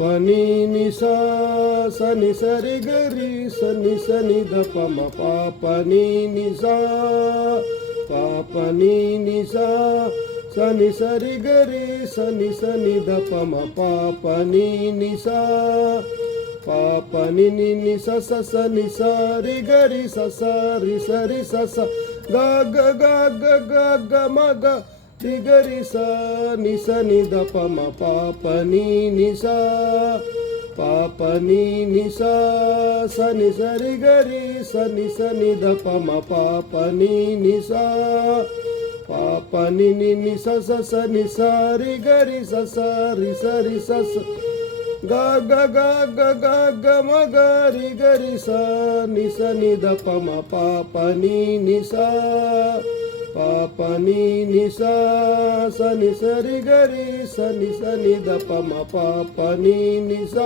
ని ని సా సని సరి గరి సని సని ద పమ పాప ని ని సా పాప ని ని సా సని సరి గరి సని సని ద పమ పాప ని ని సా పాప ని ని ని స స స ని సా రి గరి స స రి స రి స స గ గ గ గ గ గ మ గ రి గరి స ని స ని ద ప మ పాప ని ని స పాప ని ని స స ని స రి గరి స ని స ని ద ప మ పాప ని ని స పాప ని ని ని స స స ని స రి గరి స స రి స రి స స గ గ గ గ గ గ మ గ రి గరి స ని స ని ద ప మ పాప ని ని స పాప ని ని స స ని స రి గరి స ని స ని ద ప మ పాప ని ని స